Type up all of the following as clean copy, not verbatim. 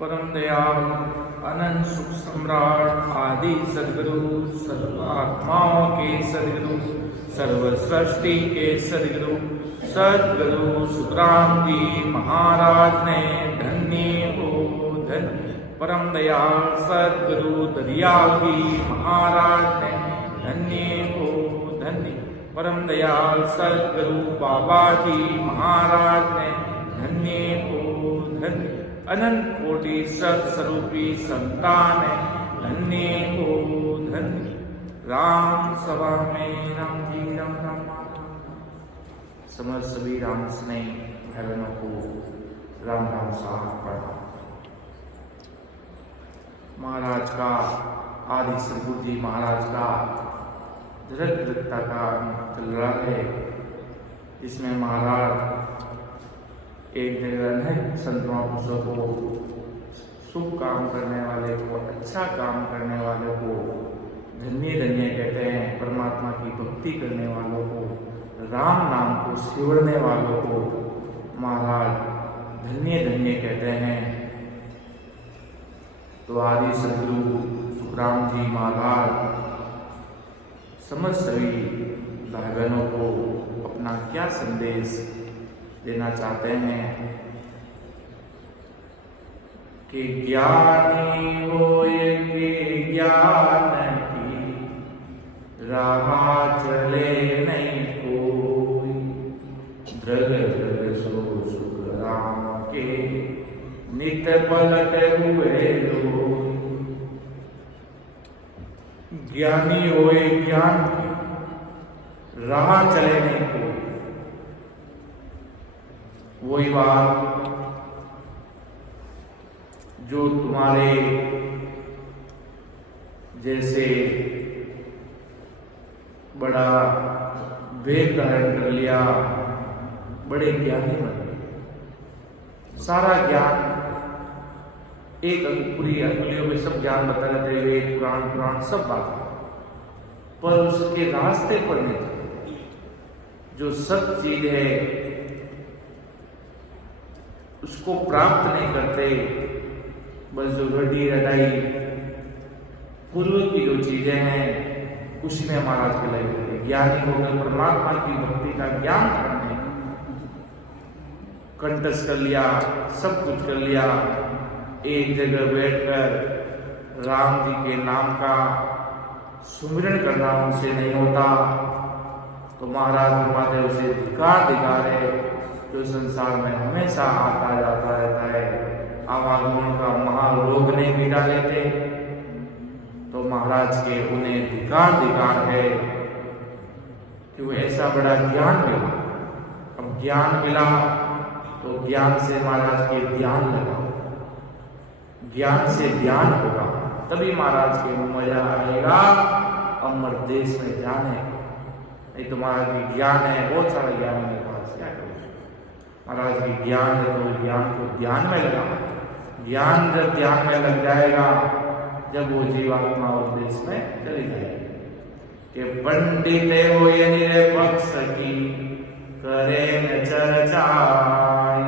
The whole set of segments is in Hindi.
परम दयाल अनंत सुख सम्राट आदि सदगुरु सर्व आत्माओं के सदगुरु सर्व सृष्टि के सदगुरु सदगुरु सुखराम जी महाराज ने धन्य हो धन्य। परम दयाल सदगुरु दरियाल जी महाराज ने धन्य हो धन्य। परम दयाल सदगुरु बाबा जी महाराज ने धन्य हो धन्य। अनंत कोटि सत्स्वरूपी संतान धन्य हो धन्य। राम सभा में राम जी राम राम समझ सभी राम स्नेह बहनों को राम राम साहब पढ़ा। महाराज का आदि सदगुरु जी महाराज का धृतता का चल रहा है, जिसमें महाराज एक जगह अनेक संत महापुरुषों को, शुभ काम करने वाले को, अच्छा काम करने वाले को धन्य धन्य कहते हैं। परमात्मा की भक्ति करने वालों को, राम नाम को सिमरने वालों को महाराज धन्य धन्य कहते हैं। तो आदि सदगुरु सुखराम जी महाराज समझ सभी भाई बहनों को अपना क्या संदेश देना चाहते हैं कि ज्ञानी होए के ज्ञान की राह चले नहीं कोई, दृग दृग सो सुख राम के नित पलट हुए लोग। ज्ञानी होए ज्ञान की राह चले नहीं कोई, वही बात जो तुम्हारे जैसे बड़ा वेद धारण कर लिया, बड़े ज्ञानी बन गए, सारा ज्ञान एक पूरी अंगुलियों में सब ज्ञान बता देते हुए पुराण पुराण सब बात, पर उसके रास्ते पर नहीं, जो सत्य चीज है उसको प्राप्त नहीं करते। बस जो रडी रडाई पूर्व की जो चीजें हैं उसी में महाराज के लगे होते। ज्ञानी होकर परमात्मा की भक्ति का ज्ञान करने कंठस्थ कर लिया, सब कुछ कर लिया, एक जगह बैठकर राम जी के नाम का सुमिरन करना उनसे नहीं होता, तो महाराज फरमाते उसे धिक्कार धिक्कार है जो संसार में हमेशा आता जाता रहता है। आवागमन का महारोग नहीं मिटा लेते, तो महाराज के उन्हें धिक्कार धिक्कार है कि वो ऐसा बड़ा ज्ञान मिला। अब ज्ञान मिला तो ज्ञान से महाराज के ध्यान लगाओ, ज्ञान से ध्यान होगा तभी महाराज के मजा आएगा अमर देश में जाने। नहीं तो महाराज की ज्ञान है, बहुत सारा ज्ञान मेरे पास, क्या करो। महाराज की ज्ञान है तो ज्ञान को ध्यान में लगा, ज्ञान जब ध्यान में लग जाएगा जब वो जीवात्मा उस देश में चली जाएगी। कि पंडित हो ये निरपक्ष की करे न चर्चाई,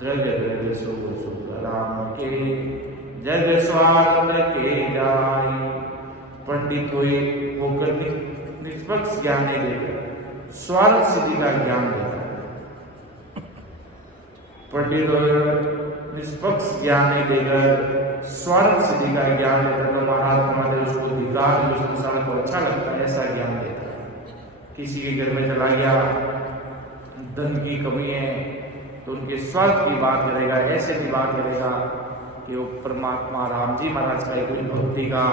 द्रग द्रग सो सुख राम के जग स्वागत के जाई। पंडित हुए होकर निष्पक्ष ज्ञान नहीं देकर स्वार्थ सिद्धि का ज्ञान देता। पंडित निष्पक्ष ज्ञान नहीं देकर स्वार्थ सिद्धि का ज्ञान देता, तो महाराज हमारे उसको धिक्कार, जो संसार को अच्छा लगता है ऐसा ज्ञान देता है। किसी के घर में चला गया, धन की कमी है तो उनके स्वार्थ की बात करेगा, ऐसे की बात करेगा कि वो परमात्मा राम जी महाराज का कोई भक्ति का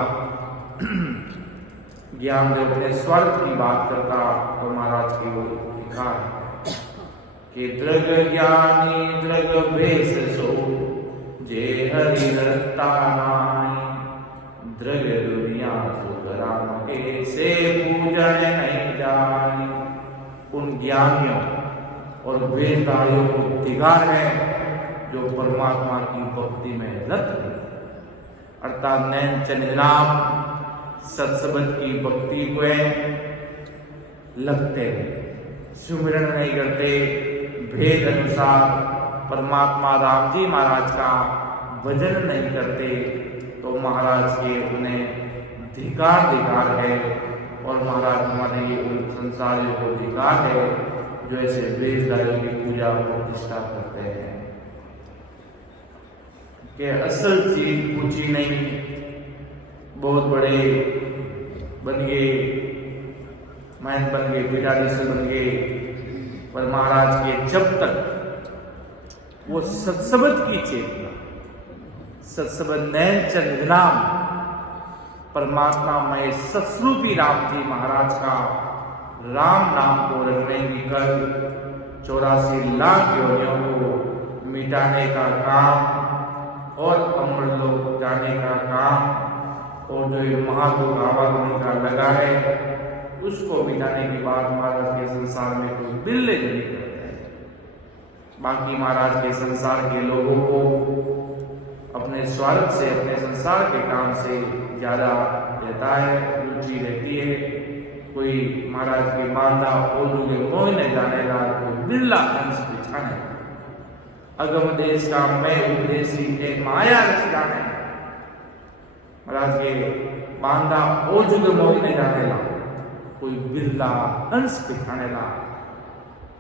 ज्ञान दे, अपने स्वार्थ की बात करता, तो महाराज की वो धिक्कार है। कि दृग ज्ञानी दृग भेष सो जे हरि रता नाई, दृग दुनिया सुख राम के से पूजन नहीं जानी। उन ज्ञानियों और वेदायों को धिक्कार है जो परमात्मा की भक्ति में रत है, अर्थात नैन चंद नाम सत्सबंध की भक्ति को लगते हैं, सुमिरन नहीं करते, भेद अनुसार परमात्मा राम जी महाराज का भजन नहीं करते तो महाराज के अपने धिकार है। और महाराज हमारे ये संसारियों को धिकार है जो ऐसे वेशधारियों की पूजा प्रतिष्ठा करते हैं कि असल चीज पूछी नहीं, बहुत बड़े बन गए, महंत बन गए, पीठाधीश्वर बन गए, पर महाराज के जब तक वो सत्सबद की चेतना, सत्सबद नैन चंद नाम परमात्मा में सत्स्वरूपी राम जी महाराज का राम नाम को रटने की कल 84 लाख योनियों को मिटाने का काम और अमरलोक जाने का काम और जो महादुख आवागमन का लगा है उसको मिटाने के बाद महाराज के संसार में कोई बिल्ले नहीं करते हैं। बाकी महाराज के संसार के लोगों को अपने स्वार्थ से, अपने संसार के काम से ज्यादा रहता है, रुचि रहती है। कोई महाराज के बांधा ओझू के मोहने जाने का कोई बिरला अंश बिछाने, अगम देश का मैं उपदेशी एक माया रच जाने, महाराज के बांधा ओझू के मोहने जाने ला कोई बिरला अंश बिछाने ला,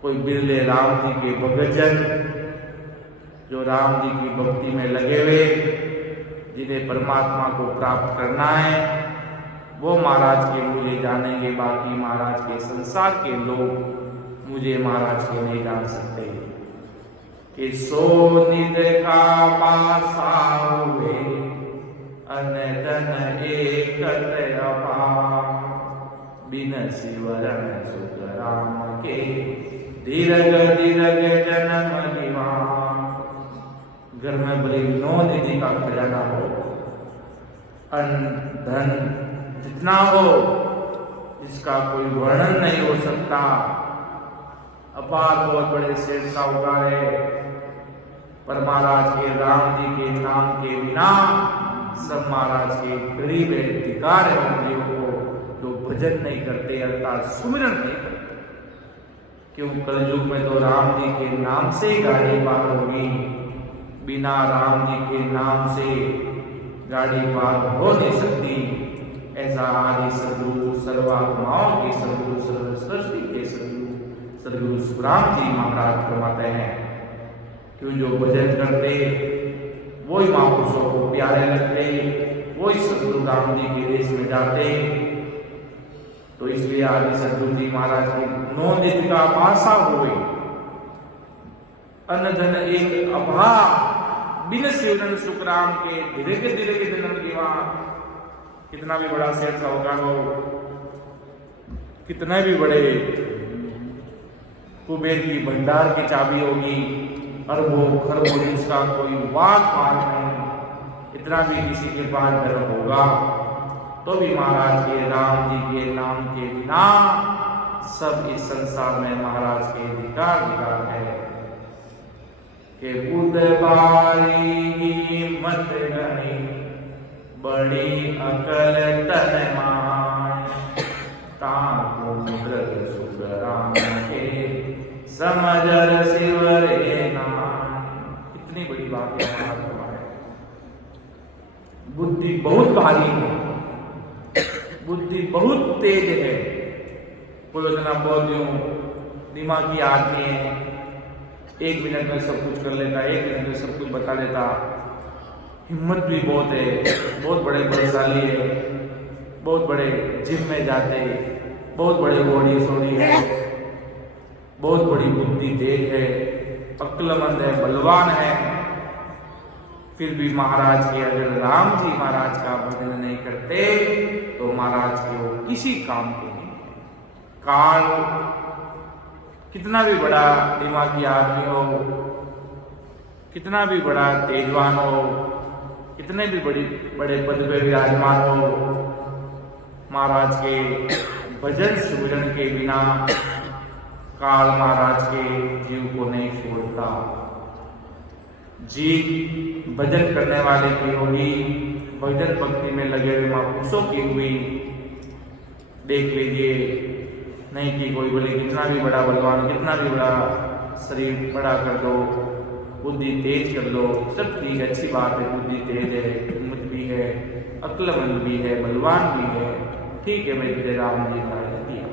कोई बिरले राम जी के भगजन जो राम जी की भक्ति में लगे हुए, जिन्हें परमात्मा को प्राप्त करना है, वो महाराज के मुझे जानेंगे। बाकी महाराज के संसार के लोग मुझे महाराज के नहीं जान सकते। कि सो निध का पासा हुए अन धन एकत अपार, बिन शिवरण सुख राम के दीर्घ जन्म निवास। घर में भले 9 निधि का खजाना हो, अन्न धन जितना हो जिसका कोई वर्णन नहीं हो सकता, अपार बहुत बड़े सेठ साहूकार है, पर महाराज के राम जी के नाम के बिना सब महाराज के गरीब अधिकार है मंत्रियों को जो भजन नहीं करते अर्थात सुमिरन नहीं करते। क्यों कलयुग में तो राम जी के नाम से गाड़ी पार होगी, बिना राम जी के नाम से गाड़ी पार हो नहीं सकती। ऐसा आदि सदगुरु सर्वात्माओं के सदगुरु सर्व सृष्टि के सदगुरु सुखराम जी महाराज फरमाते हैं। क्यों जो भजन करते वही महापुरुषों को प्यारे लगते, वही सदगुरु राम जी के देश में जाते। तो इसलिए आदि सदगुरु जी महाराज के 9 निधि का पासा हुए, अन्न धन एक अभाव, बिन शिवरण सुखराम के धीरे के जन्म जीवा। कितना भी बड़ा सेठ साहूकार हो, कितने भी बड़े कुबेर की भंडार की चाबी होगी, अरबों खरबों उसका कोई वाक पार नहीं, इतना भी किसी के पास धन होगा तो भी महाराज के राम जी के नाम के बिना सब इस संसार में महाराज के अधिकार है। के बुध बारी मत गणी, बड़ी अकल तन माय, ताको मृग सुख राम के समझर शिवरे नाय। इतनी बड़ी बात है। बुद्धि बहुत भारी है, बुद्धि बहुत तेज है। कोई इतना बहुत दिमागी आदमी है, 1 मिनट में सब कुछ कर लेता, 1 मिनट में सब कुछ बता देता। हिम्मत भी बहुत है, बहुत बड़े बलशाली है, बहुत बड़े जिम में जाते, बहुत बड़े बॉडी सोडी है, बहुत बड़ी बुद्धि तेज है, अक्लमंद है, बलवान है। फिर भी महाराज के अगर राम जी महाराज का भजन नहीं करते तो महाराज के वो किसी काम के नहीं है। काल कितना भी बड़ा दिमागी आदमी हो, कितना भी बड़ा तेजवान हो, कितने भी बड़े पद पे विराजमान हो, महाराज के भजन सुमिरन के बिना काल महाराज के जीव को नहीं छोड़ता। जीव भजन करने वाले की होगी, भजन भक्ति में लगे हुए महापुरुषों की हुई। देख लीजिए, नहीं कि कोई बोले कितना भी बड़ा बलवान, कितना भी बड़ा शरीर बड़ा कर दो, बुद्धि तेज कर लो, सब ठीक, अच्छी बात है, बुद्धि तेज है, हिम्मत भी है, अक्लमंद भी है, बलवान भी है, ठीक है, मैं तुझे राम जी का दिया।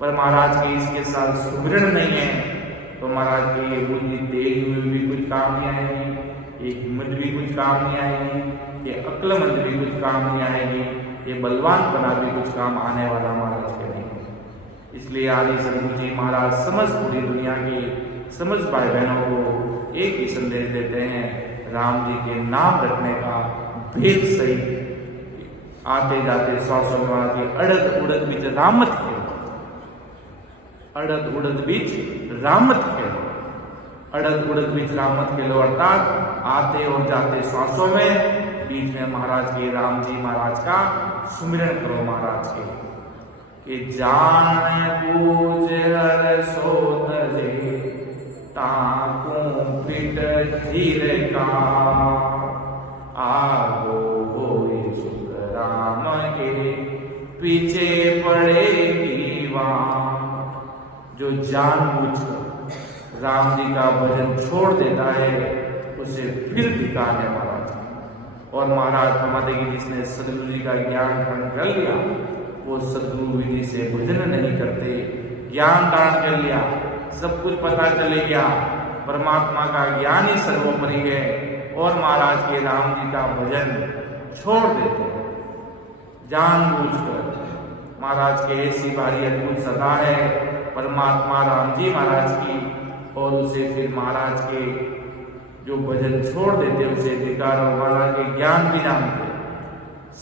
पर महाराज के इसके साथ सुमिरन नहीं है, तो महाराज के ये बुद्धि तेज में भी कुछ काम नहीं आएगी, ये हिम्मत भी कुछ काम नहीं आएगी, ये अक्लमंद भी कुछ काम नहीं आएगी, ये बलवान बना भी कुछ काम आने वाला महाराज के नहीं। इसलिए आदि सदगुरु जी महाराज समस्त पूरी दुनिया की समस्त भाई बहनों को एक ही संदेश देते हैं, राम जी के नाम रखने का भेद सही, आते जाते श्वासों में अड़द उड़द बीच रामत खेलो, अड़द उड़द बीच रामत खेलो, अड़द उड़द बीच रामत खेलो, अर्थात आते और जाते श्वासों में बीच में महाराज के राम जी महाराज का सुमिरन करो महाराज के। कि जान बूझ हर सोत जे ताकू पिट धीर का, आगो होए सुख राम के पीछे पड़ेगी वहां। जो जानबूझकर राम जी का भजन छोड़ देता है उसे फिर धिक्कार है महाराज। और महाराज हमारे की जिसने सदगुरु जी का ज्ञान ग्रहण कर लिया, वो सदगुरु विधि से भजन नहीं करते, ज्ञान दान कर लिया, सब कुछ पता चले गया, परमात्मा का ज्ञान ही सर्वोपरि है, और महाराज के राम जी का भजन छोड़ देते हैं जानबूझकर। महाराज के ऐसी भारी अद्भुत सदा है परमात्मा राम जी महाराज की, और उसे फिर महाराज के जो भजन छोड़ देते उसे धिक्कार। और महाराज के ज्ञान भी जानते,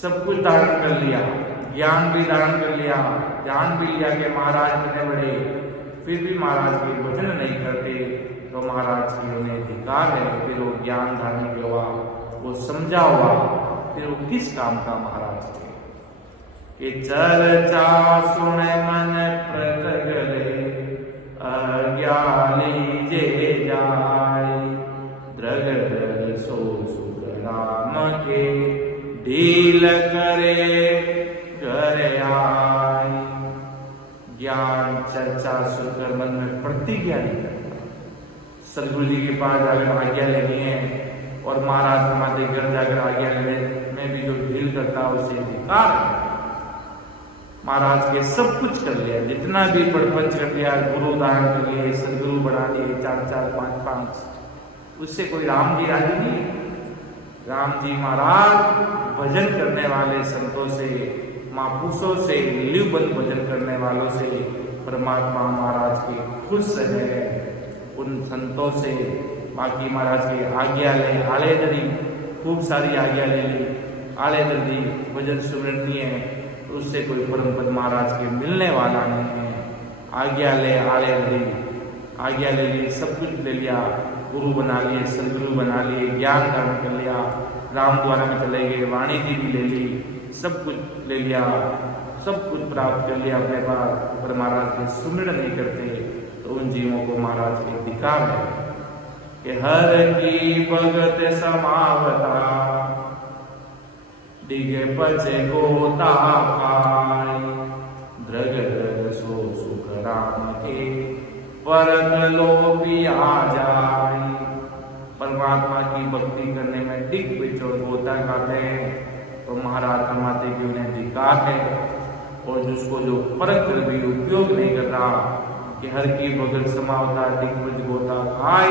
सब कुछ धारण कर लिया, ज्ञान भी धारण कर लिया, जान भी लिया कि महाराज इतने बड़े, फिर भी महाराज के भजन नहीं करते, तो महाराज की उन्हें धिक्कार है। फिर वो ज्ञान धारण किया हुआ, वो समझा हुआ, फिर वो किस काम का महाराज के। कि चर्चा सुन मन प्रगले, अज्ञानी जे जाय, द्रग द्रग सो सुख राम के, ढील करे घर आय। ज्ञान चर्चा सुनकर मन में प्रतिज्ञा नहीं करता, सदगुरु जी के पास जाकर आज्ञा लेनी है, और महाराज हमारे घर जाकर आज्ञा लेने में भी जो ढील करता है उसे धिक्कार है। महाराज के सब कुछ कर लिया, जितना भी प्रपंच कर लिया, गुरु दान कर लिए, सदगुरु बना लिए 4-4, 5-5, उससे कोई राम जी राजी नहीं। राम जी महाराज भजन करने वाले संतों से, महापुरुषों से, निलुबंद भजन करने वालों से परमात्मा महाराज के खुश रहे, उन संतों से। बाकी महाराज के आज्ञा ले, आले दरी, खूब सारी आज्ञा ले ली, आले दरी भजन सुमिरन नहीं है, उससे कोई परम पद महाराज के मिलने वाला नहीं है। आज्ञा ले, आले दरी, आज्ञा ले ली, सब कुछ ले लिया, गुरु बना लिए, सदगुरु बना लिए, ज्ञान धारण कर लिया, राम द्वारा में चले गए, वाणी जी भी ले ली, सब कुछ ले लिया, सब कुछ प्राप्त कर लिया अपने पास, पर महाराज के सुमिरन नहीं करते, तो उन जीवों को महाराज के धिक्कार है। कि हर की भगत समावता, डिगे पचे गोता पाई, द्रग द्रग सो सुख राम के, परग लोभी आ जाए। परमात्मा की भक्ति करने में डिग पिच और गोता खाते हैं, तो महाराज फरमाते कि उन्हें धिक्कार है। और जिसको जो परख कर भी उपयोग नहीं कर रहा, कि हर की भगत समावता, डिग पिच गोता खाए,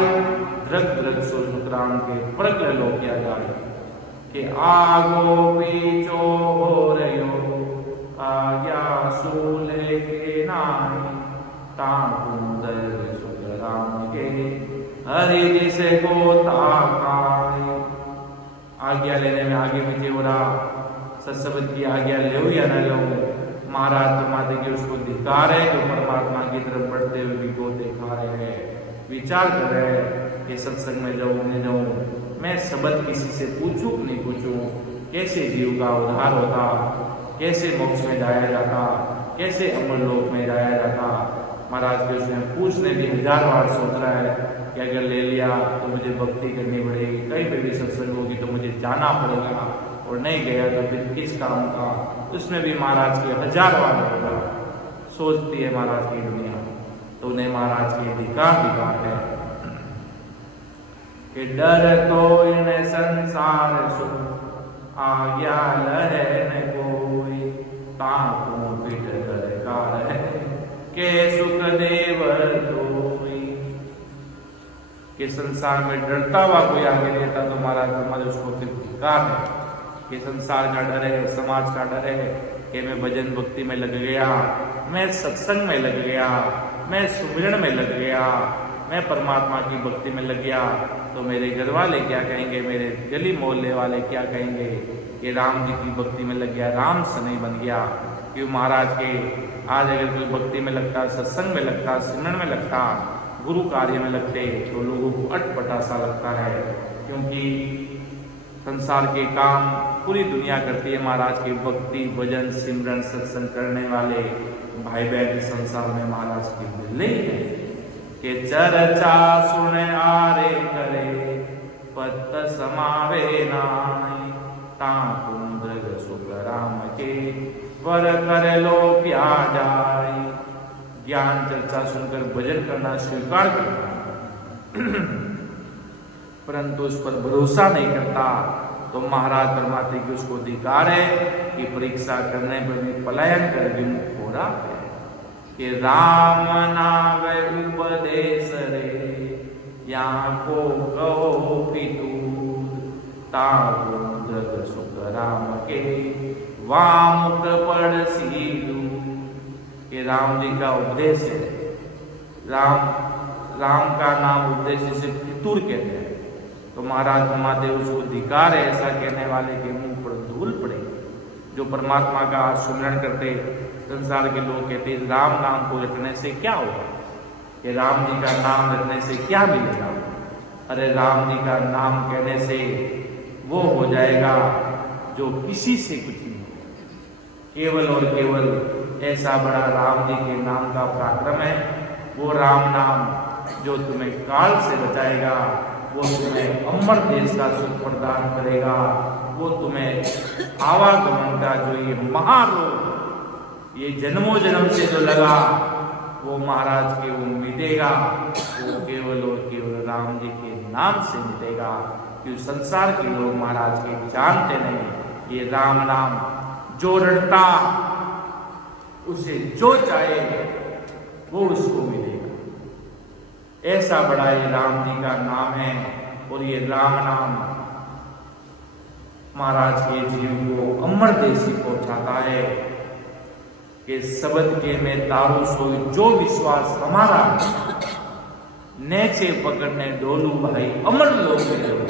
द्रग द्रग सो सुख राम के, परग लो किया जाए। कि आगो पीछो हो रहो, आज्ञा सूले के नाई, ताकुंदर सुख राम के, हरि जिसे गोता खाए। आज्ञा लेने में आगे पीछे हो रहा, सत्सबद की आज्ञा ले या न लो, महाराज फरमाते कि उसको धिक्कार है, जो परमात्मा की तरफ बढ़ते हुए भी गोते खा रहे हैं, विचार कर रहे हैं कि सत्संग में जाऊं नहीं जाऊं, मैं शब्द किसी से पूछूं कि नहीं पूछूं, कैसे जीव का उद्धार होता, कैसे मोक्ष में जाया जाता, कैसे अमर लोक में जाया जाता। महाराज के उसने पूछने भी 1000 बार सोच रहा है कि अगर ले लिया तो मुझे भक्ति करनी पड़ेगी, कहीं पे भी सत्संग होगी तो मुझे जाना पड़ेगा, और नहीं गया तो फिर किस काम का। उसमें भी महाराज के 1000 बार होगा सोचती है महाराज की दुनिया, तो उन्हें महाराज के धिक्कार है। कि डर तो इन संसार सुख आज्ञा लहे न कोई, ताकू पिट दरकार है के सुख देव दोई। कि संसार में डरता हुआ कोई आगे रहता तो महाराज उसको धिक्कार है। कि संसार का डर है, समाज का डर है कि मैं भजन भक्ति में लग गया, मैं सत्संग में लग गया, मैं सुमिरन में लग गया, मैं परमात्मा की भक्ति में लग गया तो मेरे घर वाले क्या कहेंगे, मेरे गली मोहल्ले वाले क्या कहेंगे कि राम जी की भक्ति में लग गया, राम सनई बन गया। क्यों महाराज के आज अगर कोई भक्ति में लगता, सत्संग में लगता, सिमरन में लगता, गुरु कार्य में लगते तो लोगों को अटपटा सा लगता है। क्योंकि संसार के काम पूरी दुनिया करती है, महाराज के भक्ति भजन सिमरन सत्संग करने वाले भाई बहन संसार में महाराज की मिल ही है। कि चर्चा सुन आरे करे पत समावे नाई, ताकू मृग सुख राम के वर कर लो प्या जाई। ज्ञान चर्चा सुनकर भजन करना स्वीकार करना परंतु उस पर भरोसा नहीं करता तो महाराज परमात्मा की उसको अधिकार है कि परीक्षा करने पर भी पलायन कर विमुख हो रहा है। कि राम नाम उपदेश रे यहाँ को कहो पितू, ताकू जग सुख राम के वामुख पढ़ सीधू। ये राम जी का उपदेश है। राम का नाम उपदेश से फितूर कहते हैं। तो महाराज महादेव उसको अधिकार है ऐसा कहने वाले के मुंह पर धूल पड़े। जो परमात्मा का सुमिरन करते संसार के लोग कहते राम नाम को रखने से क्या होगा, कि राम जी का नाम रखने से क्या मिलेगा। अरे राम जी का नाम कहने से वो हो जाएगा जो किसी से कुछ नहीं, केवल और केवल ऐसा बड़ा राम जी के नाम का पराक्रम है। वो राम नाम जो तुम्हें काल से बचाएगा, वो तुम्हें अमर देश का सुख प्रदान करेगा, वो तुम्हें आवागमन का जो ये महारोग ये जन्मों जन्म से जो लगा वो महाराज के वो मिटेगा, वो केवल और केवल राम जी के नाम से मिटेगा। क्यों संसार के लोग महाराज के जानते नहीं ये राम नाम जो रटता उसे जो चाहे वो उसको मिलेगा। ऐसा बड़ा ये राम जी का नाम है। और ये राम नाम महाराज के जीव को अमर देशी पहुंचाता है। कि सबद के में तारू सोई जो विश्वास हमारा, नेचे पकड़ने डोलू भाई अमर लोग में।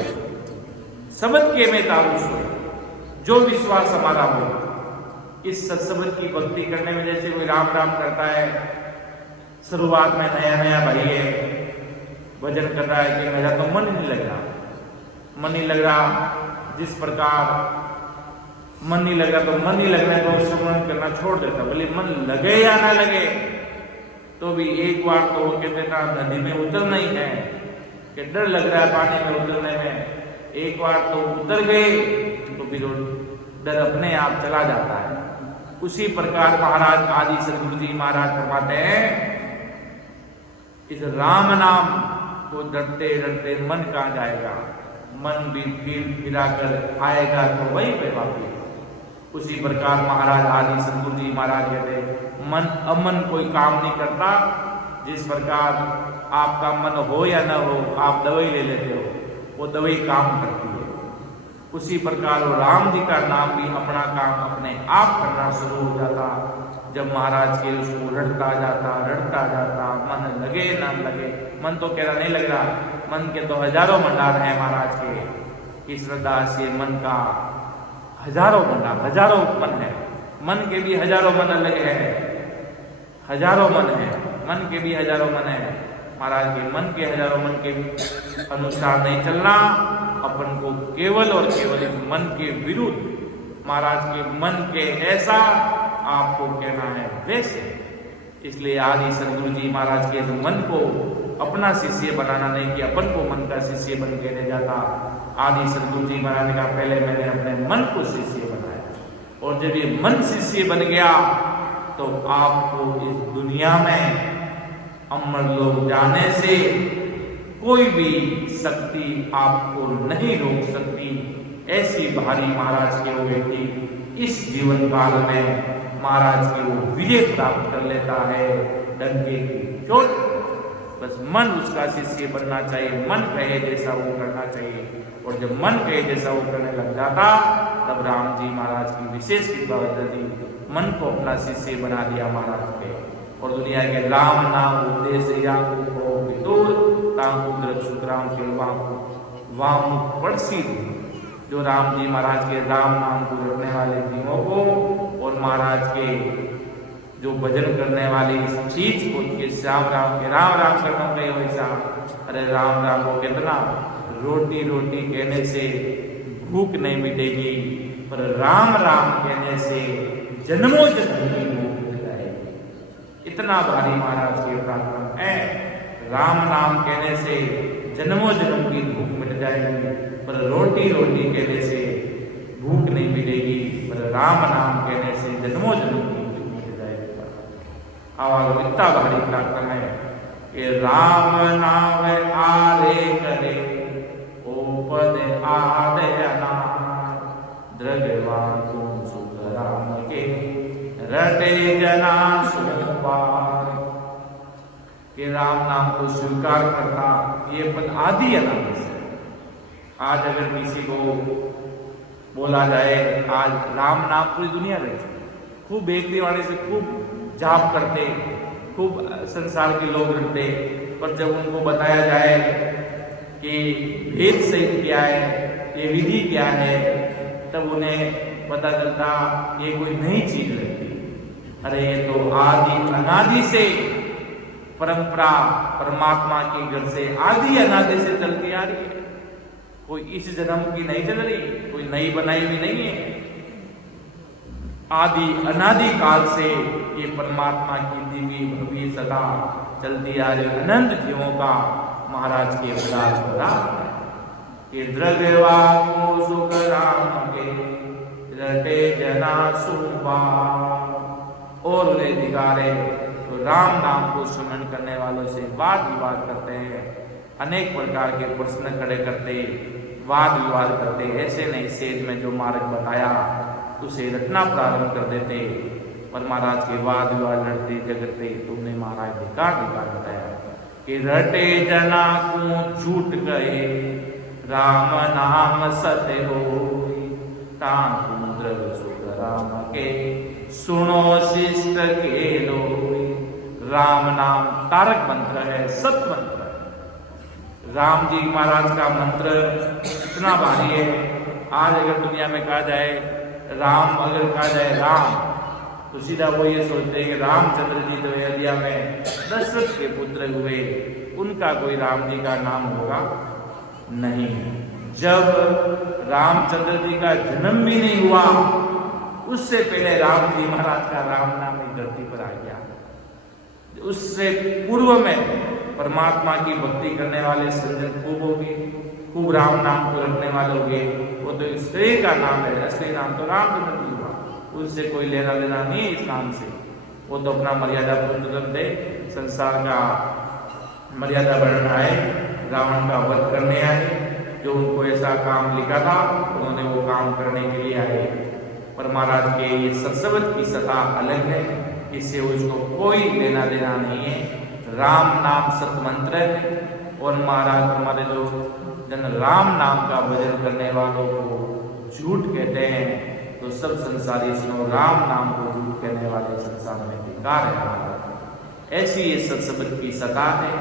सबद के में तारू सोई जो विश्वास हमारा हो। इस सत्सबद की भक्ति करने में जैसे कोई राम राम करता है, शुरुआत में नया नया भाई है, भजन कर रहा है कि मेरा तो मन नहीं लग रहा, मन नहीं लग रहा। जिस प्रकार मन नहीं लग रहा तो मन नहीं लग रहा है तो स्मरण करना छोड़ देता, भले मन लगे या ना लगे तो भी एक बार तो कहते ना नदी में उतरना ही है कि डर लग रहा है पानी में उतरने में। एक बार तो उतर गए तो फिर डर अपने आप चला जाता है। उसी प्रकार महाराज आदि सदगुरु जी महाराज फरमाते हैं इस राम नाम को डरते डरते मन कहाँ जाएगा, मन भी फिरा कर आएगा तो वही पे वापस। उसी प्रकार महाराज आदि सदगुरु जी महाराज कहते मन अमन कोई काम नहीं करता। जिस प्रकार आपका मन हो या न हो आप दवाई ले लेते हो, वो दवाई काम करती है। उसी प्रकार वो राम जी का नाम भी अपना काम अपने आप करना शुरू हो जाता। जब महाराज के उसको रटता जाता, मन लगे ना लगे, मन तो कह रहा नहीं लग रहा, मन के तो हजारों भंडार है महाराज के। इस श्रद्धा से मन का हजारों भंडार, हजारों मन है, मन के भी हजारों मन अलग है, हजारों मन है, मन के भी हजारों मन है। महाराज के मन के हजारों मन के अनुसार नहीं चलना, अपन को केवल और केवल इस मन के विरुद्ध महाराज के मन के ऐसा आपको कहना है वैसे। इसलिए आदि सदगुरु जी महाराज के मन को अपना शिष्य बनाना नहीं कि अपन को मन का शिष्य बन के ले जाता। आदि सदगुरु जी महाराज ने कहा पहले मैंने अपने मन को शिष्य बनाया, और जब ये मन शिष्य बन गया तो आपको इस दुनिया में अमर लोग जाने से कोई भी शक्ति आपको नहीं रोक सकती। ऐसी भारी महाराज की वो बेटी इस जीवन काल में महाराज की वो विजय प्राप्त कर लेता है डंके की चोट। बस मन उसका शिष्य बनना चाहिए, मन कहे जैसा वो करना चाहिए। और जब मन कहे जैसा वो करने लग जाता तब राम जी महाराज की विशेष कृपा होती, मन को अपना शिष्य बना दिया महाराज के। और दुनिया के राम नाम उद्देश्य या सुतराम के वाम पड़सी जो राम जी महाराज के राम नाम को रखने वाले जीवों को और महाराज के जो भजन करने वाली इस चीज को के श्याम राम के राम राम करना कहे वैसा। अरे राम राम को कितना रोटी रोटी कहने से भूख नहीं मिटेगी, पर राम राम कहने से जन्मों जन्म की भूख मिट जाएगी। इतना भारी महाराज के पराक्रम है। राम नाम कहने से जन्मों जन्म की भूख मिट जाएगी, पर रोटी रोटी कहने से भूख नहीं मिलेगी, पर राम नाम कहने से जन्मों जन्म की भूख मिट जाएगी। आवाज इतना भारी पराक्रम है कि राम नाम आरे करे पद आदे द्रगवान सुख राम के रटे जना सुपार। के राम नाम को स्वीकार करता ये पद आदि अनादि से। आज अगर किसी को बोला जाए आज राम नाम पूरी दुनिया में खूब बेकरी वाले से खूब जाप करते, खूब संसार के लोग रखते, पर जब उनको बताया जाए कि वेद सहित क्या है, ये विधि क्या है, तब उन्हें पता चलता ये कोई नई चीज लगती। अरे ये तो आदि अनादि से परंपरा परमात्मा के घर से आदि अनादि से चलती आ रही है। कोई इस जन्म की नहीं चल रही, कोई नई बनाई हुई नहीं है। आदि अनादि काल से ये परमात्मा की दिव्य भव्य सदा चलती आ रही अनंत जीवों का महाराज के प्रदान करा कि द्रगवा को सुख राम के रटे जना सुपा। और उन्हें दिगारे तो राम नाम को सुमन करने वालों से वाद विवाद करते हैं, अनेक प्रकार के प्रश्न खड़े करते, वाद विवाद करते। ऐसे नहीं सेज में जो मार्ग बताया उसे रटना प्रारंभ कर देते, पर महाराज के वाद विवाद लड़ते झगड़ते तुमने महाराज धिकार बताया कि रटे जना को झूठ गए राम नाम सत्य हो सुख राम के सुनो शिष्ट के लो। राम नाम तारक मंत्र है, सत मंत्र है। राम जी महाराज का मंत्र इतना भारी है। आज अगर दुनिया में कहा जाए राम, अगर कहा जाए राम, तो सीधा वो ये सोचते हैं कि रामचंद्र जी तो अयोध्या में दशरथ के पुत्र हुए, उनका कोई राम जी का नाम होगा नहीं। जब रामचंद्र जी का जन्म भी नहीं हुआ उससे पहले राम जी महाराज का राम नाम इस धरती पर आ गया। उससे पूर्व में परमात्मा की भक्ति करने वाले सज्जन खूब होंगे, खूब राम नाम को रखने वाले होंगे। वो तो स्त्री का नाम है, असली नाम तो रामचंद्र जी हुआ, उससे कोई लेना देना नहीं इस नाम से। वो तो अपना मर्यादा पुरुषोत्तम थे, संसार का मर्यादा बढ़ना है, रावण का वध करने आए। जो उनको ऐसा काम लिखा था उन्होंने वो काम करने के लिए आए। पर महाराज के ये सत्सवत की सतह अलग है, इससे उसको कोई लेना देना नहीं है। राम नाम सतमंत्र है और महाराज हमारे जो जन राम नाम का भजन करने वालों को झूठ कहते हैं, तो सब संसारी सुनो राम नाम को झूठ कहने वाले संसार में बेकार है महाराज। ऐसी ये सत्सवत की सतह है,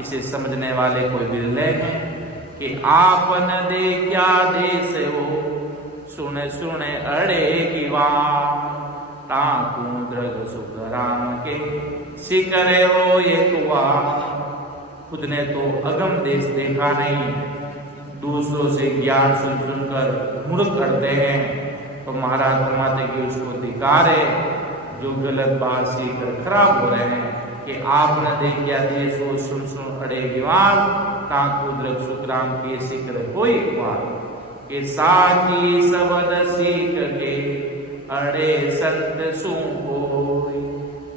इसे समझने वाले कोई बिरले हैं कि आपन दे क्या देश हो सुने सुने अड़े की ताकू द्रग सुख राम के सिकरे हो ये कुआ। खुद ने तो अगम देश देखा नहीं, दूसरों से ज्ञान सुन सुनकर मूर्ख करते हैं। तो महाराज फरमाते कि उसको धिक्कार है जो गलत बात सीखकर खराब हो रहे हैं कि आपने देखिया देश हो सुन सुन अड़े विवाद ताकू द्रग सुख राम के सिकरे हो एक बार के साकी सबद सीख के अड़े संत सुको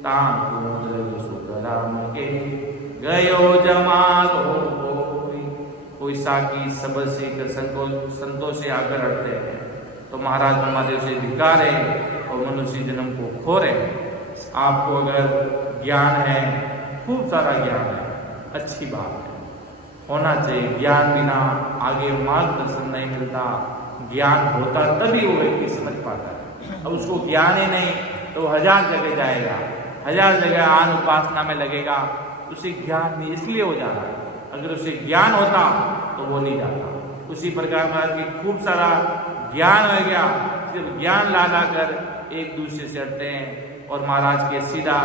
ताकू द्रग सुख राम के गयो जमालो। कोई साकी सबल सीख संतों से आकर हटते हैं तो महाराज ब्रह्मादेव से धिक्कार है और मनुष्य जन्म को खो रहे हैं। आपको अगर ज्ञान है, खूब सारा ज्ञान है, अच्छी बात है, होना चाहिए। ज्ञान बिना आगे मार्गदर्शन नहीं मिलता। ज्ञान होता तभी वो व्यक्ति समझ पाता है। अब उसको ज्ञान ही नहीं तो 1000 जगह जाएगा, 1000 जगह आन उपासना में लगेगा, उसे ज्ञान नहीं इसलिए हो जा रहा है। अगर उसे ज्ञान होता तो वो नहीं जाता। उसी प्रकार महाराज की खूब सारा ज्ञान हो गया, सिर्फ ज्ञान ला ला कर एक दूसरे से हटते हैं और महाराज के सीधा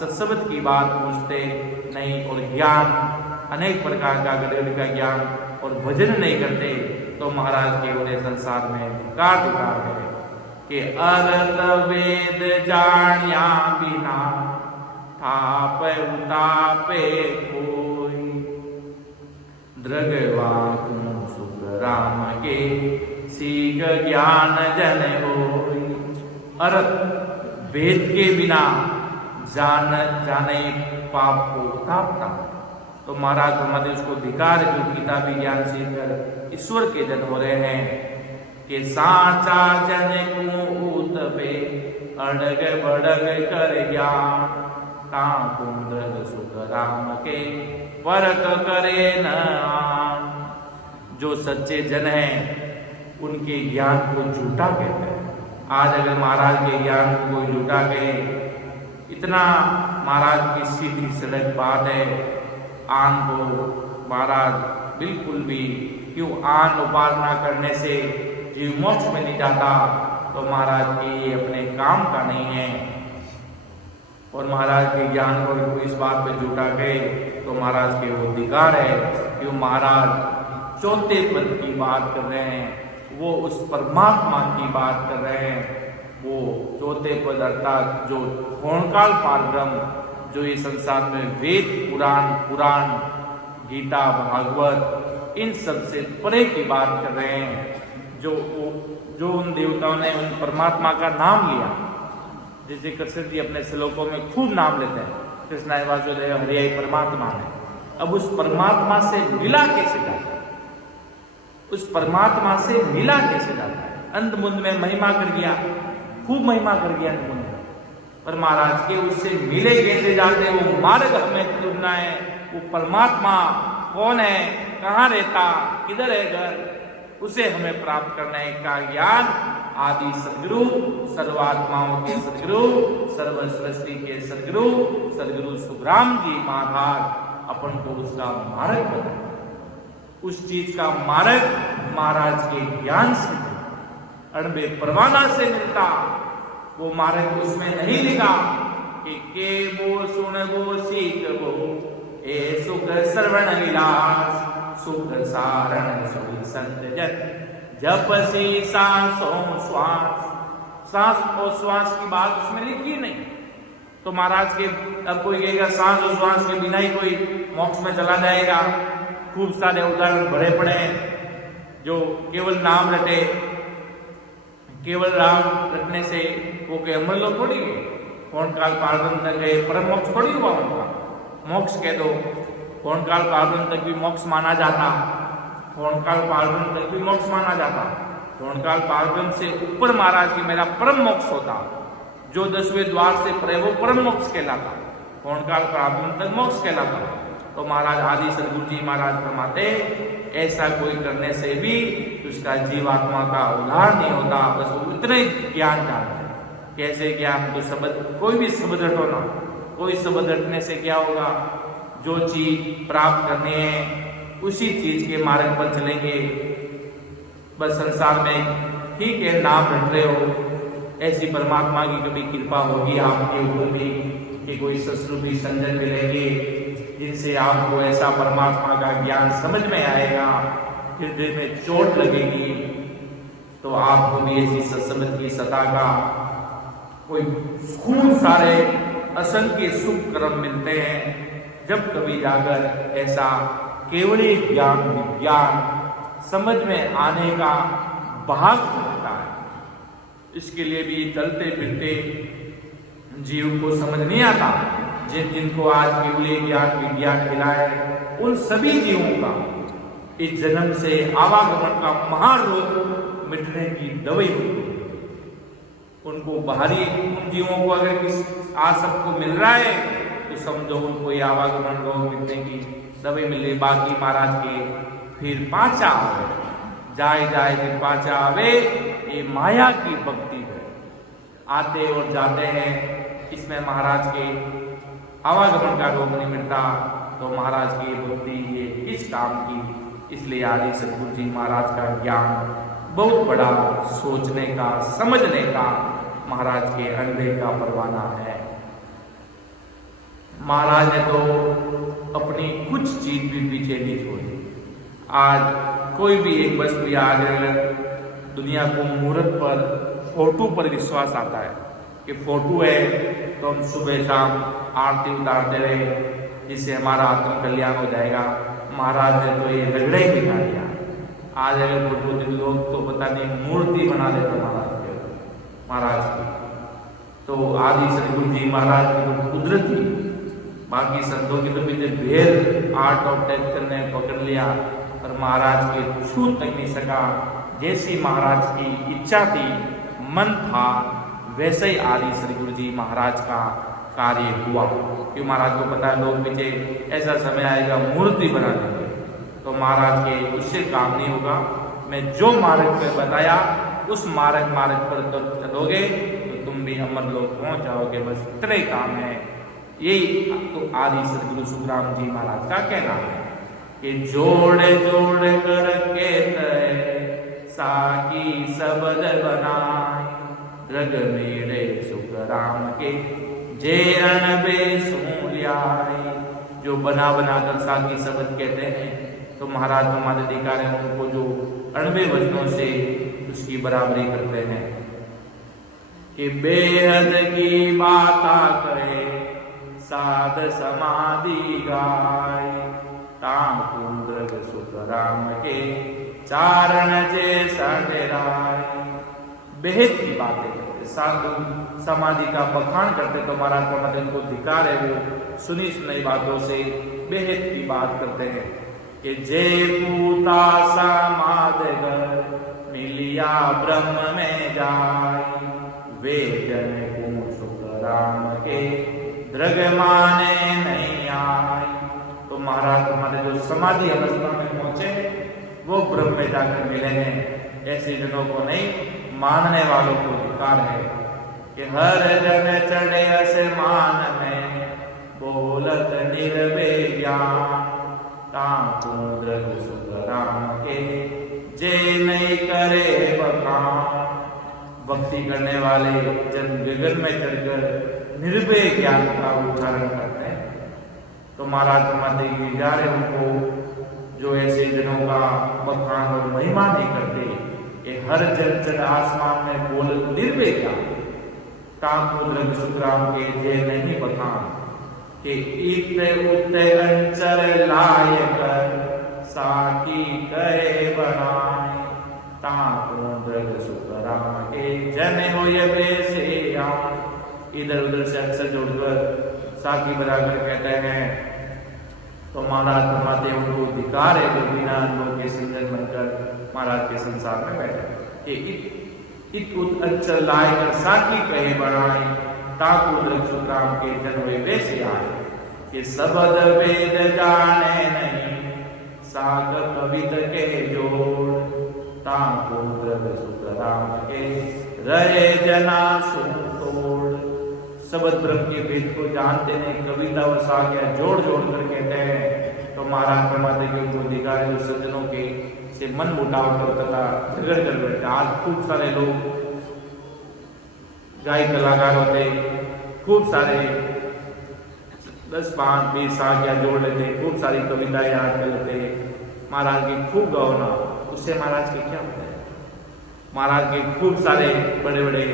सत्सबद की बात पूछते नहीं और ज्ञान अनेक प्रकार का गड़बड़ का ज्ञान और भजन नहीं करते तो महाराज के उन्हें संसार में धिक्कार है कि अर्थ वेद जानिया बिना थाप उतापे कोई दृगवाकु सुख राम के सीख ज्ञान जन होई। अर्थ वेद के बिना जाने पाप को उतापता। तो महाराज ब्रह्मदेव उसको धिक्कार जो किताबी ज्ञान सीखकर ईश्वर के जन हो रहे हैं कि साचा जन को उतपे अड़ग बड़ग कर ज्ञान कुंदर सुख राम के परक करे न। जो सच्चे जन हैं उनके ज्ञान को झूठा कहते हैं। आज अगर महाराज के ज्ञान को कोई झूठा कहे, इतना महाराज की सीधी सड़क बात है, आन को महाराज बिल्कुल भी क्यों आन उपासना करने से जीव मोक्ष में नहीं जाता तो महाराज की अपने काम का नहीं है। और महाराज के ज्ञान को इस बात पे झूठा कहे तो महाराज के वो धिक्कार है कि महाराज चौथे पद की बात कर रहे हैं, वो उस परमात्मा की बात कर रहे हैं। वो चौथे पद अर्थात जो क्षणकाल पारब्रह्म, जो ये संसार में वेद पुराण गीता भागवत इन सब से परे की बात कर रहे हैं। जो उन देवताओं ने उन परमात्मा का नाम लिया, जैसे कृष्ण जी अपने श्लोकों में खूब नाम लेते हैं, कृष्णाय वासुदेव हरियाई परमात्मा है। अब उस परमात्मा से मिला कैसे जाता है? उस परमात्मा से मिला कैसे जाता है? अंतमुंद में महिमा कर गया, खूब महिमा कर गया अंतमुंद में, पर महाराज के उससे मिले कैसे जाते? वो मार्ग हमें ढूंढना है। वो परमात्मा कौन है, कहाँ रहता, किधर है घर, उसे हमें प्राप्त करने का ज्ञान आदि सदगुरु, सर्वात्माओं के सदगुरु, सर्व सृष्टि के सदगुरु सुखराम जी महाराज अपन को उसका मार्ग बताए। उस चीज का मार्ग महाराज के ज्ञान से अणबे परवाना से मिलता। वो मार्ग उसमें नहीं लिखा कि के वो सुन वो सीख वो ए सुख श्रवण विलास सुख सारण सुख संत जन जपसी सांसों सांस और श्वास की बात उसमें लिखी नहीं। तो महाराज के अब कोई कहेगा सांस और श्वास के बिना ही कोई मोक्ष में चला जाएगा। खूब सारे उदाहरण भरे पड़े हैं। जो केवल नाम रटे, केवल राम रटने से वो के अमर लोग थोड़ी है, कौन काल पार्वण तक गए परम मोक्ष थोड़ी हुआ उनका। मोक्ष कह दो, कौन काल पार्वण तक भी मोक्ष माना जाता, कौन काल पार्वण तक भी मोक्ष माना जाता। कौन काल पार्वण से ऊपर महाराज की मेरा परम मोक्ष होता, जो 10वें द्वार से परे वो परम मोक्ष कहलाता, कौन काल पार्वण तक मोक्ष कहलाता। तो महाराज आदि सदगुरु जी महाराज फरमाते ऐसा कोई करने से भी उसका जीवात्मा का उद्धार नहीं होता। बस वो इतने ज्ञान जानते हैं। कैसे ज्ञान? तो शब्द, कोई भी शब्द रटो ना, कोई शब्द रटने से क्या होगा? जो चीज प्राप्त करनी है उसी चीज के मार्ग पर चलेंगे। बस संसार में ठीक है नाम रट रहे हो, ऐसी परमात्मा की कभी कृपा होगी आपके ऊपर भी कि कोई ससुरूपी संजन मिलेंगे जिनसे आपको ऐसा परमात्मा का ज्ञान समझ में आएगा, हृदय में चोट लगेगी तो आपको भी ऐसी सत्संग की सता का कोई खूब सारे असंख्य सुख कर्म मिलते हैं जब कभी जाकर ऐसा केवली ज्ञान विज्ञान समझ में आने का भाग होता है। इसके लिए भी चलते फिरते जीव को समझ नहीं आता। जिनको आज केवली ज्ञान विज्ञान मिला है उन सभी जीवों का इस जन्म से आवागमन का महारोग मिटने की दवाई होती है। उनको बाहरी उन जीवों को अगर किस आज सबको मिल रहा है तो समझो उनको ये आवागमन रोग मिटने की दवाई मिल रही। बाकी महाराज के फिर पांचा आवे, जाए जाए फिर पांचा आवे, ये माया की भक्ति है। आते और जाते हैं, इसमें महाराज के आवागमन का रोग नहीं मिटता तो महाराज की भक्ति ये किस काम की। इसलिए आदि सदगुरु जी महाराज का ज्ञान बहुत बड़ा सोचने का, समझने का महाराज के अनुभव का परवाना है। महाराज ने तो अपनी कुछ चीज भी पीछे नहीं छोड़ी। आज कोई भी एक बस भी आ गए, दुनिया को मुहूर्त पर, फोटो पर विश्वास आता है कि फोटो है तो हम सुबह शाम आरती उतारते रहे, जिससे हमारा आत्म कल्याण हो जाएगा। महाराज ने तो ये रगड़े ही दिखा दिया। आज अगर फोटो लोग तो पता नहीं मूर्ति बना देते महाराज की। तो आदि सदगुरु जी महाराज की तो कुदरती, बाकी संतों की तो पीछे भेद आर्ट ऑफ डेथ करने पकड़ लिया, पर महाराज के छू तक नहीं सका। जैसी महाराज की इच्छा थी, मन था, वैसे ही आदि सदगुरु जी महाराज का कार्य हुआ। क्यों महाराज को पता है लोग पीछे ऐसा समय आएगा मूर्ति बना देंगे, तो महाराज के उससे काम नहीं होगा। मैं जो मार्ग पर बताया उस मार्ग पर तो चलोगे तो तुम भी अमर लोग पहुंच जाओगे। बस इतना ही काम है। यही तो आदि सदगुरु सुखराम जी महाराज का कहना है कि जोड़े जोड़ करके साकी सबद बनाए, द्रग मेरे सुखराम के जे अणबे सूल्याए। जो बना कर साकी शब्द कहते हैं तो महाराज हमारे अधिकार है, उनको जो अणबे वचनों से उसकी बराबरी करते हैं कि बेहद की बाता कहे साध समाधि गाय, ताकुंद्र सुखराम के चारण जे सडेराय। बेहद की बातें करते, साधु समाधि का बखान करते, तो महाराज को मतलब को धिकार है, वो सुनी सुनाई बातों से बेहद की बात करते हैं कि जे पूता समाध घर मिलिया ब्रह्म में जाय, वे जन को सुखराम के द्रग माने नहीं आए। तो महाराज हमारे जो समाधि अवस्था में पहुंचे वो ब्रह्म में जाकर मिले हैं। ऐसे जनों को नहीं, मानने वालों को अधिकार है कि हर जन चढ़े आसमान में बोलत निर्भय ज्ञान, ताकुंद्र सुखराम के जे नहीं करे बखान। भक्ति करने वाले जन गगन में चढ़कर निर्भय ज्ञान का उच्चारण करते हैं। तो महाराज माते की जा रहे उनको जो ऐसे जनों का बखान और महिमा नहीं करते, ये हर जन चढ़ आसमान में बोल निर्भय ज्ञान, ताकुंद्र सुखराम के जे नहीं बखान कि इत उत अंचर लायक साकी कहे बनाए, ताकुंद्र सुखराम के जन हो ये बेसे आए। इधर उधर से अक्सर जोड़कर साकी बनाकर कहते हैं तो महाराज फरमाते उनको अधिकार है जो बिना लोग के सिंगल बनकर महाराज के संसार में बैठे। इत उत अंचल लायकर साकी कहे बनाए, ताकुंद्र सुखराम के जन हुए वैसे आए। कि सबद वेद जाने नहीं साग कवित के जोड़, ताकुंद्र सुखराम के रहे जना सुन तोड़। सबद ब्रह्म के वेद को जानते नहीं, कविता और साग्या जोड़ जोड़ कर कहते हैं। तो महाराज फरमाते के उनको अधिकारी और सज्जनों के से मन मुटाव कर तथा झगड़ कर बैठे। आज खूब सारे लोग गायक कलाकार होते, खूब सारे 10, 5, 20 साग्या जोड़ लेते, खूब सारी कविताएं याद कर लेते, महाराज की खूब गौना, उससे महाराज के क्या होता है। महाराज के खूब सारे बड़े बड़े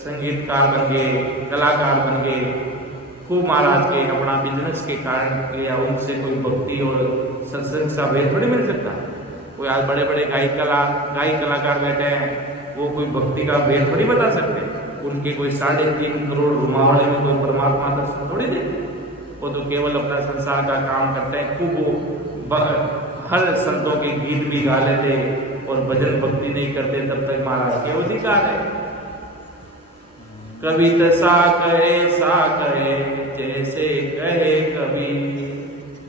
संगीतकार बन गए, कलाकार बन गए, खूब महाराज के अपना बिजनेस के कारण लिया, उनसे कोई भक्ति और सत्संग का भेद थोड़ी मिल सकता है। कोई आज बड़े बड़े गायक कलाकार बैठे हैं, वो कोई भक्ति का भेद थोड़ी बता सकते। उनके कोई 3.5 करोड़ रुमावले में कोई परमात्मा दर्शन थोड़ी देते। वो तो केवल अपना संसार का काम करते हैं, खूब वो हर संतों के गीत भी गा लेते और भजन भक्ति नहीं करते तब तक महाराज के अधिकार है। कभी तसा कहे जैसे कहे कभी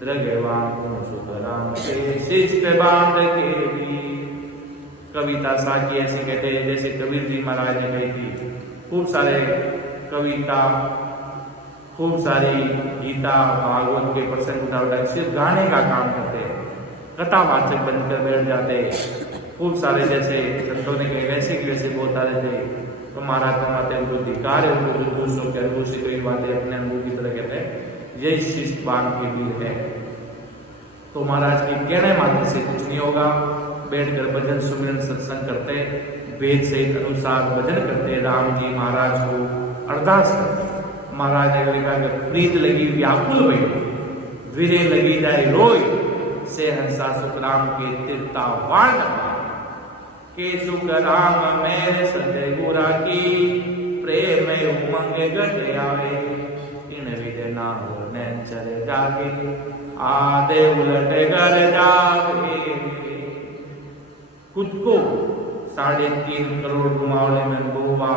रगवान सुतराम के शिष्ट बांध के भी। कविता साकी ऐसी कहते हैं जैसे कबीर जी महाराज ने कही थी। खूब सारे कविता, खूब सारी गीता भागवत के प्रसंग उठा सिर्फ गाने का काम करते हैं, कथावाचक बनकर बैठ जाते। खूब सारे जैसे संतों ने कहे वैसे की वैसे बोलता रहते। तो महाराज फरमाते हैं उनको धिक्कार है, उनको जो दूसरों के अनुभव से कोई बातें अपने अनुभव की तरह कहते हैं, यही शिष्ट बांध के वीर है। तो महाराज के कहने मात्र से कुछ नहीं होगा। बैठकर भजन सुमिरन सत्संग करते, वेद से अनुसार भजन करते, राम जी महाराज को अरदास करते। महाराज ने लिखा कि प्रीत लगी व्याकुल भई, वीरे लगी जाए रोय, से हंसा सुख राम के तीर्था वाण के सुख राम मेरे सजय गुरा की, प्रेम में उमंग गट आवे, इन विजय ना हो नैन चले जागे, आधे उलट कर जागे। खुद को 3.5 करोड़ घुमावने में अनुभव हुआ,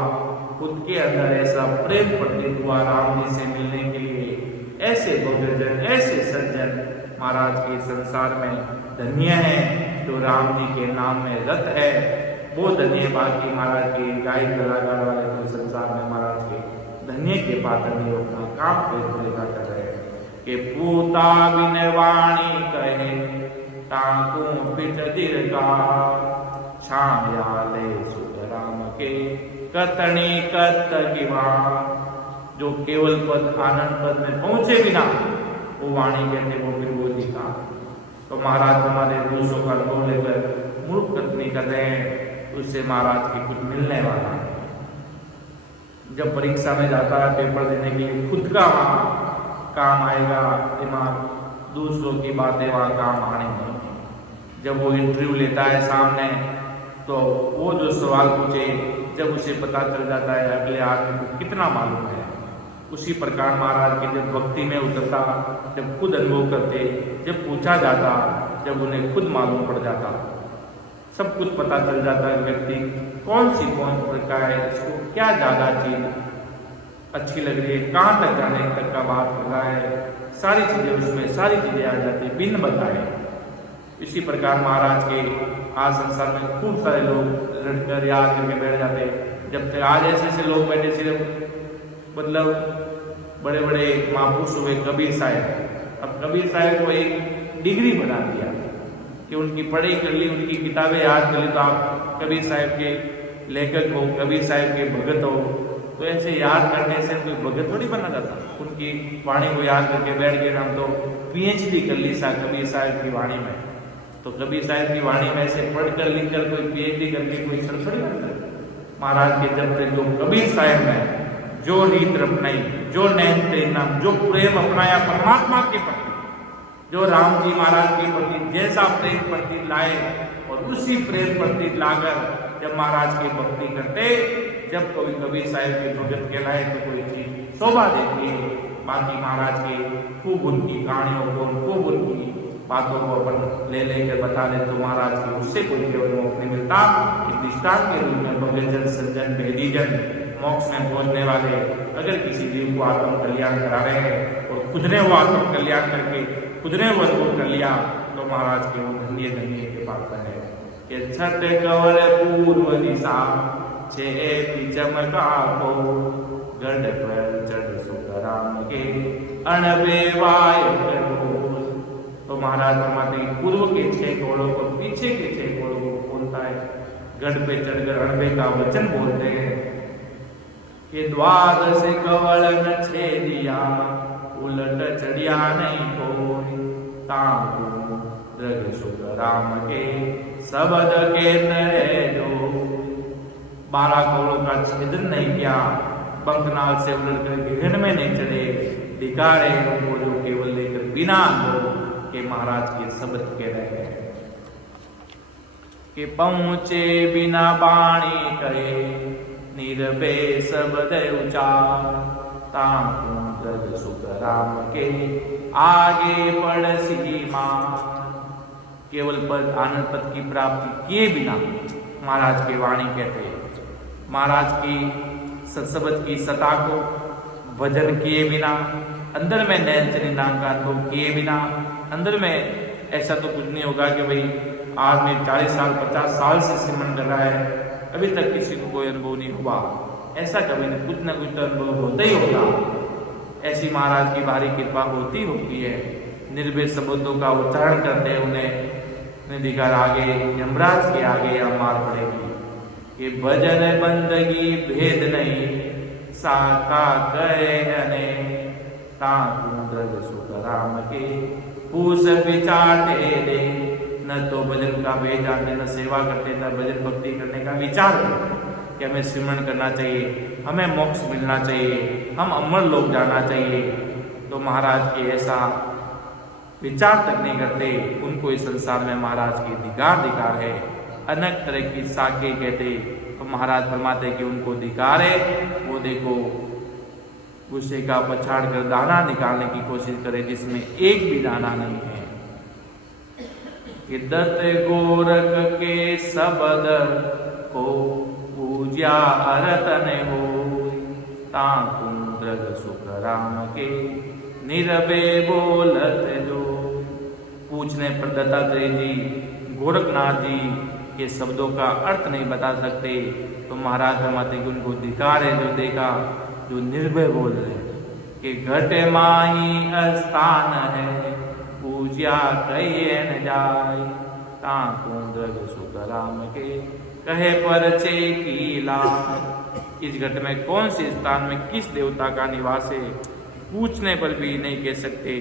खुद के अंदर ऐसा प्रेम प्रतीत हुआ राम जी से मिलने के लिए। ऐसे भक्तजन, ऐसे सज्जन महाराज के संसार में धन्य है, जो राम जी के नाम में रत है वो धन्य। बाकी महाराज के गायक कलाकार वाले तो संसार में महाराज के धन्य के पात्र नहीं, अपना काम पे लेकर कर रहे हैं कि पूता बिन वाणी कहे ताकू पिट दीर्घा, छायाले सुख राम के कतनी कत गिवा। जो केवल पद आनंद पद में पहुंचे बिना वो वाणी कहते वो फिर वो दिखा। तो महाराज हमारे दूसरों का अनुभव लेकर मूर्ख कथनी कर रहे हैं, उससे महाराज के कुछ मिलने वाला है। जब परीक्षा में जाता है पेपर देने के लिए, खुद का वहाँ काम आएगा दिमाग, दूसरों की बातें वहाँ काम आने नहीं। जब वो इंटरव्यू लेता है सामने, तो वो जो सवाल पूछे जब उसे पता चल जाता है अगले आदमी को कितना मालूम है, उसी प्रकार महाराज के जब भक्ति में उतरता, जब खुद अनुभव करते, जब पूछा जाता, जब उन्हें खुद मालूम पड़ जाता, सब कुछ पता चल जाता है व्यक्ति कौन सी प्रकार है, इसको क्या ज़्यादा चीज अच्छी लग रही है, कहाँ तक जाने तक का बात कर रहा है, सारी चीज़ें उसमें सारी चीज़ें आ जाती बिन बताए। इसी प्रकार महाराज के आज संसार में खूब सारे लोग रटकर याद करके बैठ जाते। जब तक आज ऐसे ऐसे लोग बैठे, सिर्फ मतलब बड़े बड़े महापुरुष हुए कबीर साहब। अब कबीर साहब को एक डिग्री बना दिया कि उनकी पढ़ाई कर ली, उनकी किताबें याद कर ली, तो आप कबीर साहब के लेखक हो, कबीर साहब के भगत हो। तो ऐसे याद करने से कोई भगत थोड़ी बना जाता। उनकी वाणी को याद करके बैठ गए, हम तो PhD कर ली कबीर साहब की वाणी में। तो कबीर साहब की वाणी में से पढ़कर लिखकर कोई PhD करके कोई सर थोड़ी बनता। महाराज के जब तक जो कबीर साहब में जो रीत अपनाई, जो नैन प्रेरणा, जो प्रेम अपनाया परमात्मा के प्रति, जो राम जी महाराज के प्रति जैसा प्रेम प्रति लाए, और उसी प्रेम प्रति लाकर जब महाराज की भक्ति करते, जब कोई कबीर साहब के भगत कहलाए तो कोई चीज शोभा देती है। बाकी महाराज के खूब उनकी कहानियों को, खूब उनकी बातों को अपन ले लेकर बता ले, तो महाराज की उससे कोई केवल मोक्ष नहीं मिलता। एक दृष्टांत के रूप में भगतजन, सज्जन, भेदीजन, मोक्ष में पहुंचने वाले अगर किसी जीव को आत्म कल्याण करा रहे हैं और खुद ने वो आत्म कल्याण करके खुद ने वो अनुभव कर लिया, तो महाराज के वो धन्य धन्य के पात्र है कि छठ कवर पूर्व दिशा छे चमका को गढ़ पर चढ़ सुख राम के अणबे वाय। तो महाराज फरमाते हैं पूर्व के 6 घोड़ों को पीछे के 6 घोड़ों को बोलता है, गढ़ पे चढ़कर अणबे का वचन बोलते हैं कि द्वादश कवल न छेदिया, उलट चढ़िया नहीं कोई, ताकू दृग सुख राम के शब्द के तरह जो। 12 कवलों का छेदन नहीं किया, पंखनाल से उलट कर गगन में नहीं चढ़े, धिकारे उनको जो केवल लेकर बिना के महाराज के शब्द कह रहे हैं कि पहुंचे बिना बाणी कहे, निर्भे शब्द उचार, ताकू दृग सुख राम के आगे पड़ सीमा। केवल पद आनंद पद की प्राप्ति किए बिना महाराज की वाणी कहते हैं, महाराज की सत्सबद की सता को भजन किए बिना, अंदर में नैन चली नाम का अनुभव किए बिना, अंदर में ऐसा तो कुछ नहीं होगा कि भाई आदमी 40 साल 50 साल से सिमरन कर रहा है, अभी तक किसी को कोई अनुभव नहीं हुआ। ऐसा कभी नहीं, कुछ ना कुछ तो अनुभव होता ही होगा। ऐसी महाराज की भारी कृपा होती है। निर्भय शब्दों का उच्चारण करते उन्हें दिखा आगे यमराज के आगे या मार पड़ेगी कि भजन बंदगी भेद नहीं साका कहे सुखराम के पूस विचारते दे। न तो भजन का भेद जानते, न सेवा करते, न भजन भक्ति करने का विचार करते कि हमें सिमरन करना चाहिए, हमें मोक्ष मिलना चाहिए, हम अमर लोक जाना चाहिए। तो महाराज के ऐसा विचार तक नहीं करते। उनको इस संसार में महाराज के अधिकार है। अनेक तरह की साके कहते तो महाराज फरमाते कि उनको अधिकार है। वो देखो गुस्से का पछाड़ कर दाना निकालने की कोशिश करे जिसमें एक भी दाना नहीं है। कि दत्त गोरख के शब्द को पूजा अरतन हो ताकुंद्र सुख राम के निरबे बोलत जो। पूछने पर दत्तात्रेय जी गोरखनाथ जी के शब्दों का अर्थ नहीं बता सकते तो महाराज फरमाते कि उनको अधिकार है जो देखा जो निर्भय बोल रहे कि घट माही स्थान है पूजा कहिए न जाय ताकुंद्र सुख राम के कहे परचे की लाज। इस घट में कौन से स्थान में किस देवता का निवास है पूछने पर भी नहीं कह सकते।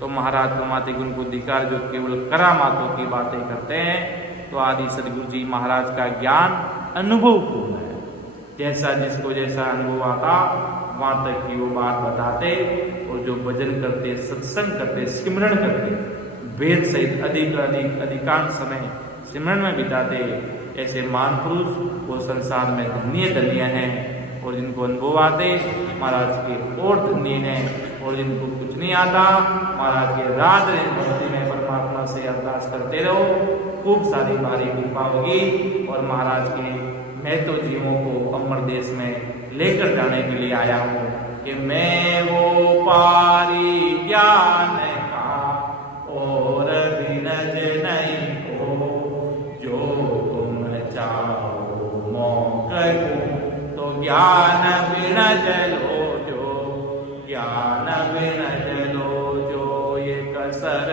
तो महाराज फरमाते कि उनको अधिकार जो केवल करामातों की बातें करते हैं। तो आदि सदगुरु जी महाराज का ज्ञान अनुभवपूर्ण है। जैसा जिसको जैसा अनुभव आता वहां तक की वो बात बताते और जो भजन करते, सत्संग करते, सिमरन करते, वेद सहित अधिकांश समय सिमरन में बिताते, ऐसे महान पुरुष वो संसार में धन्य हैं। और जिनको अनुभव आते महाराज के और धन्य हैं। और जिनको कुछ नहीं आता महाराज के राज भक्ति में परमात्मा से अरदास करते रहो, खूब सारी भारी कृपा होगी। और महाराज के मैं तो जीवों को अमर देश में लेकर जाने के लिए आया हूँ कि मैं वो पारी ज्ञान का और विरज नहीं हो जो तुम चाहो मौका तो ज्ञान विरज लो जो ज्ञान विरज लो जो ये कसर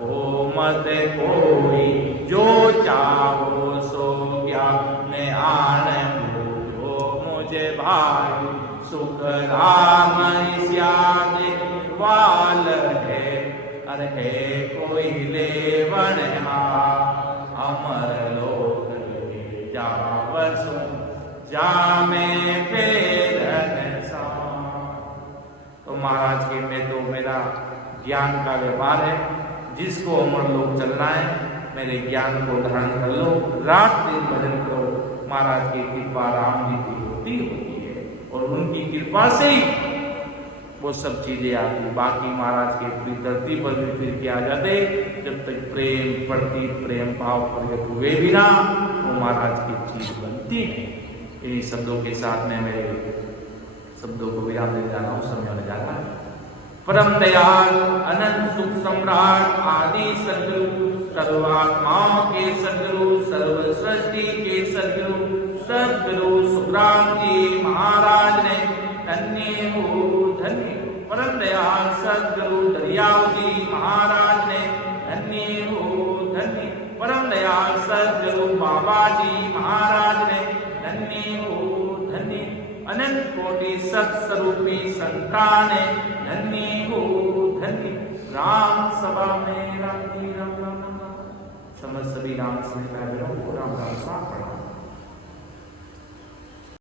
को मत कोई जो चाहो सो ज्ञान आन जो मुझे भाई सुख राम श्याम वाल है अरे कोई लेवन अमर लोक ले जावसु जामे फेरन सा। तो महाराज के में तो मेरा ज्ञान का व्यापार है। जिसको अमर लोक चलना है मेरे ज्ञान को धारण कर लो, रात दिन भजन करो। महाराज की कृपा राम जी की होती है और उनकी कृपा से ही वो सब चीजें आती। बाकी महाराज के पूरी धरती पर भी फिर के आ जाते जब तक प्रेम प्रति प्रेम भाव प्रकट हुए बिना वो महाराज की चीज बनती है। इन्हीं शब्दों के साथ में मेरे शब्दों को विराम दे जाना हूँ, समय होने जाना है। परम दयाल अनंत सुख सम्राट आदि सदगुरु सर्वात्माओं के सदगुरु सर्व सृष्टि के सदगुरु सुखराम जी महाराज ने धन्य हो धन्य। परम दयाल सदगुरु दरियाव जी महाराज ने धन्य हो धन्य। परम दयाल सदगुरु बाबा जी महाराज ने धन्य हो धन्य। अनंत कोटि सत्स्वरूपी संतान धन्य हो धन्य। राम सभा में राम राम राम समस्त सभी राम से राम राम पढ़ा।